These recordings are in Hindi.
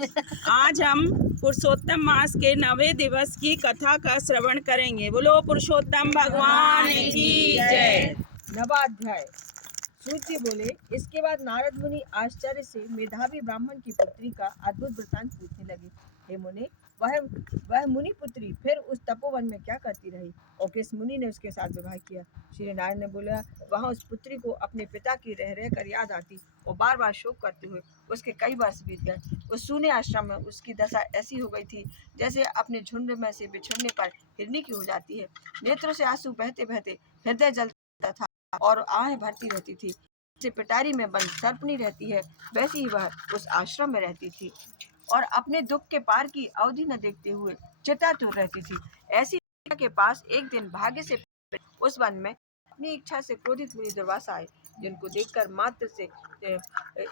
आज हम पुरुषोत्तम मास के 9वें दिवस की कथा का श्रवण करेंगे। बोलो पुरुषोत्तम भगवान की जय। नवाध्याय। सूत जी बोले, इसके बाद नारद मुनि आश्चर्य से मेधावी ब्राह्मण की पुत्री का अद्भुत वृतांत पूछने लगे। हे मुनि, वह मुनि पुत्री फिर उस तपोवन में क्या करती रही और किस मुनि ने उसके साथ विवाह किया? श्री नारायण ने बोला, वहाँ उस पुत्री को अपने पिता की रह रह कर याद आती और बार बार शोक करते हुए उसके कई वर्ष बीत गए। उस सूने आश्रम में उसकी दशा ऐसी हो गई थी जैसे अपने झुंड में से बिछड़ने पर हिरनी की हो जाती है। नेत्रों से आंसू बहते बहते हृदय जलता था और आहें भरती रहती थी। जैसे पिटारी में बंद सर्पनी रहती है, वैसी ही वह उस आश्रम में रहती थी और अपने दुख के पार की अवधि न देखते हुए चितातुर रहती थी। ऐसी के पास एक दिन भाग्य से उस वन में अपनी इच्छा से क्रोधित मुनि दुर्वासा आए, जिनको देखकर मात्र से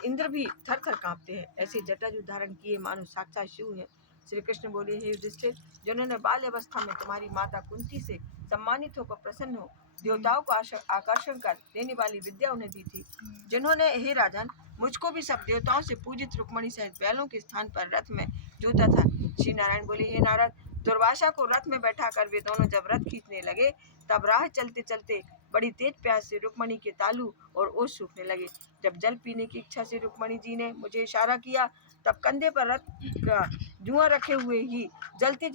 इंद्र भी थर थर कांपते हैं। ऐसे जटाजू धारण किए मानो साक्षात शिव हैं। श्री कृष्ण बोले, हे युधिष्ठिर, जिन्होंने बाल्य अवस्था में तुम्हारी माता कुंती से सम्मानित होकर प्रसन्न हो देवताओं को आकर्षण कर देने वाली विद्या उन्हें दी थी, जिन्होंने, हे राजन, मुझको भी सब देवताओं से पूजित रुक्मणी सहित बैलों के स्थान पर रथ में जोता था। श्री नारायण बोले, हे नारद, दुर्वासा को रथ में बैठा कर वे दोनों जब रथ खींचने लगे, तब राह चलते चलते बड़ी तेज प्यास से रुक्मणी के तालू और ओठ सूखने लगे। जब जल पीने की इच्छा से रुक्मणी जी ने मुझे इशारा किया, तब कंधे पर रथ का जुआ रखे हुए ही चलते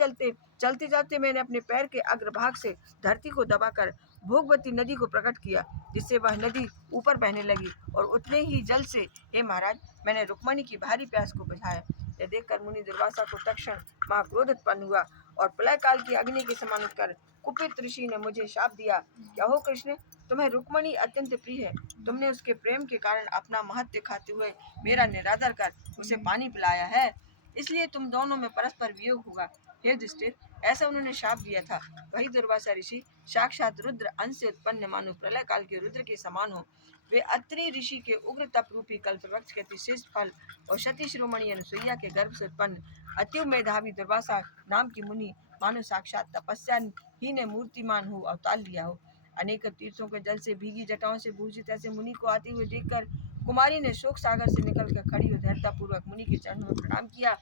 चलते मैंने अपने पैर के अग्रभाग से धरती को दबाकर भोगवती नदी को प्रकट किया, जिससे वह नदी ऊपर बहने लगी और उतने ही जल से, हे महाराज, मैंने रुक्मणी की भारी प्यास को बुझाया। यह देखकर मुनि दुर्वासा को तक्षण महाक्रोध उत्पन्न हुआ और प्रलय काल की अग्नि के समान कर कुपित ऋषि ने मुझे शाप दिया। क्या हो कृष्ण, तुम्हें रुक्मणी अत्यंत प्रिय है। तुमने उसके प्रेम के कारण अपना महत्व खाते हुए मेरा निरादर कर उसे पानी पिलाया है, इसलिए तुम दोनों में परस्पर वियोग होगा। हे युधिष्ठिर, ऐसा उन्होंने शाप दिया था। वही दुर्वासा ऋषि साक्षात रुद्र अंश से उत्पन्न मानो प्रलय काल के रुद्र के समान हो। वे अत्रि ऋषि के उग्र तप रूपी कल्प वृक्ष के अतिश्रेष्ठ फल और सती शिरोमणि अनुसुईया के गर्भ से उत्पन्न अति मेधावी दुर्वासा नाम की मुनि मानो साक्षात तपस्या ही ने मूर्तिमान हो अवतार लिया हो। अनेक तीर्थों के जल से भीगी जटाओं से भूषित ऐसे मुनि को आते हुए देखकर कुमारी ने शोक सागर से निकलकर खड़ी हो धैर्यता पूर्वक मुनि के चरणों में प्रणाम किया।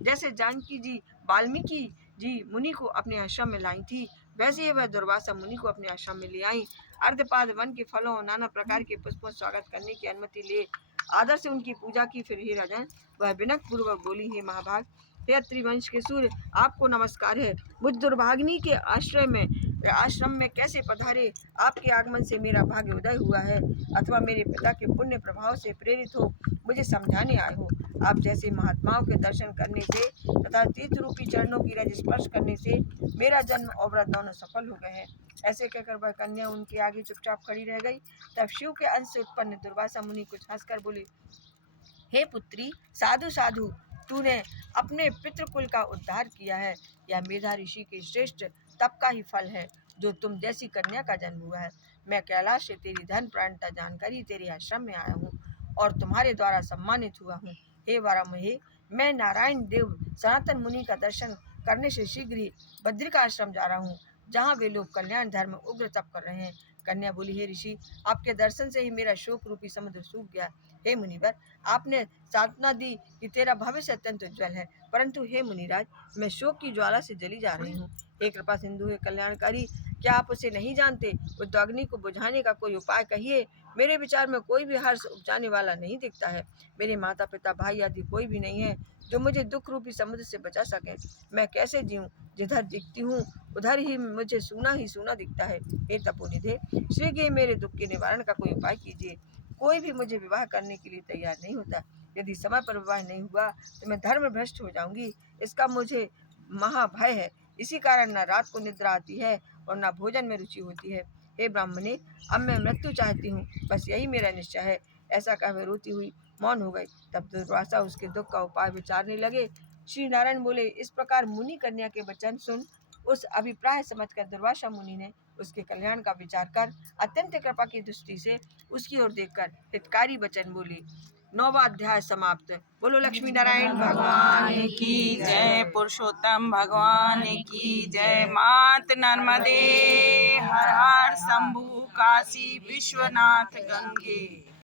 जैसे जानकी जी वाल्मीकि जी मुनि को अपने आश्रम में लाई थी, वैसे ही वह दुर्वासा मुनि को अपने आश्रम में ले आई। अर्धपाद वन के फलों और नाना प्रकार के पुष्पों स्वागत करने की अनुमति ले आदर से उनकी पूजा की। फिर हे राजन, वह विनय पूर्वक बोली, हे महाभाग, हे अत्रि वंश के सूर्य, आपको नमस्कार है। मुझ दुर्भाग्नि के आश्रम में कैसे पधारे? आपके आगमन से मेरा भाग्य उदय हुआ है, अथवा मेरे पिता के पुण्य प्रभाव से प्रेरित हो मुझे समझाने आए हो। आप जैसे महात्माओं के दर्शन करने से तथा तीर्थ रूपी चरणों की रज स्पर्श करने से मेरा जन्म और व्रत दोनों सफल हो गए हैं। ऐसे कहकर वह कन्या उनके आगे चुपचाप खड़ी रह गई। तब शिव के अंश से उत्पन्न दुर्वासा मुनि कुछ हंसकर बोले, हे पुत्री, साधु साधु, तूने अपने पितृकुल का उद्धार किया है। यह मेधा ऋषि के श्रेष्ठ तप का ही फल है जो तुम जैसी कन्या का जन्म हुआ है। मैं कैलाश से तेरी धन प्राणता जानकर ही तेरे आश्रम में आया हूँ और तुम्हारे द्वारा सम्मानित हुआ हूँ। हे वारामहे, मैं नारायण देव सनातन मुनि का दर्शन करने से शीघ्र ही बद्रिका आश्रम जा रहा हूँ, जहाँ वे लोग कल्याण धर्म उग्र तप कर रहे हैं। कन्या बोली, हे ऋषि, आपके दर्शन से ही मेरा शोक रूपी समुद्र सूख गया। हे मुनिवर, आपने साधना दी कि तेरा भविष्य अत्यंत उज्जवल है, परंतु हे मुनिराज, मैं शोक की ज्वाला से जली जा रही हूँ। हे कृपा सिंधु, हे कल्याणकारी, क्या आप उसे नहीं जानते? उस अग्नि को बुझाने का कोई उपाय कहिए। मेरे विचार में कोई भी हर्ष उपजाने वाला नहीं दिखता है। मेरे माता पिता भाई आदि कोई भी नहीं है जो मुझे दुख रूपी समुद्र से बचा सके। मैं कैसे जीऊँ? जिधर दिखती हूँ उधर ही मुझे सूना ही सूना दिखता है। हे तपोनिधे, शीघ्र मेरे दुख के निवारण का कोई उपाय कीजिए। कोई भी मुझे विवाह करने के लिए तैयार नहीं होता। यदि समय पर विवाह नहीं हुआ तो मैं धर्म भ्रष्ट हो जाऊंगी, इसका मुझे महाभय है। इसी कारण न रात को निद्रा आती है और न भोजन में रुचि होती है। हे ब्राह्मणे, अब मैं मृत्यु चाहती हूँ, बस यही मेरा निश्चय है। ऐसा कह वे रोती हुई मौन हो गई। तब दुर्वासा उसके दुख का उपाय विचारने लगे। श्री नारायण बोले, इस प्रकार मुनि कन्या के वचन सुन उस अभिप्राय समझकर दुर्वासा मुनि ने उसके कल्याण का विचार कर अत्यंत कृपा की दृष्टि से उसकी ओर देखकर हितकारी वचन बोले। 9वां अध्याय समाप्त। बोलो लक्ष्मी नारायण भगवान की जय। पुरुषोत्तम भगवान की जय। मात नर्मदे हर हर शंभु काशी विश्वनाथ गंगे।